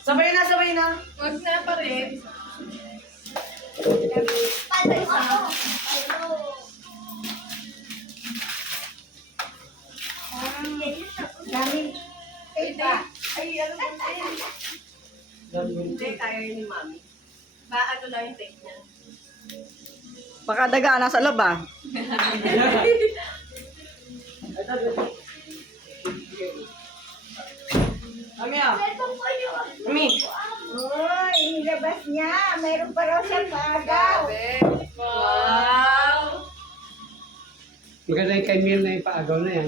Sabay na, sabay na. Huwag na pa rin. Patay ako. Dami. Ay, ano ba yun? Hindi, kaya yun ni Mami. Ano lang yung take niya. Baka daga, nasa loob ah. Mami ah. Mami. Uy, inilabas niya. Mayroon pa raw siyang paagaw. Wow! Maganda yung kay Mil na yung paagaw na yan.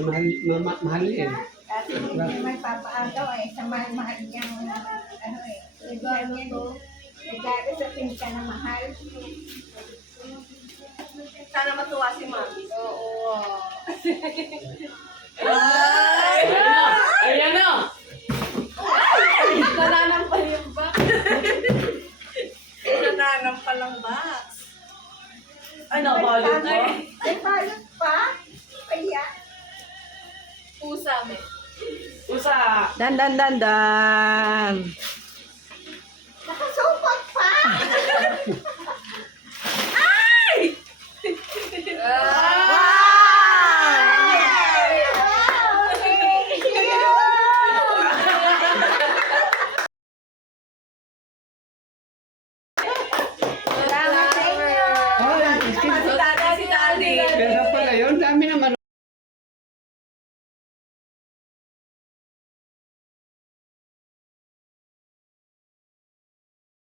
Mahal yan. Kasi hindi may papaagaw eh. Sa mahal-mahal niyang ano eh. Regalo niya to. Regalo sa pinka na mahal. Sana matuwa si Mami. Oo. Ayan na. Nananampal yung box. Nananampal ang box. Ano, balot mo? May balot pa? Kaya? Pusa, me. Usa. Dan, dan, dan, dan. Nakasupot pa! Ah!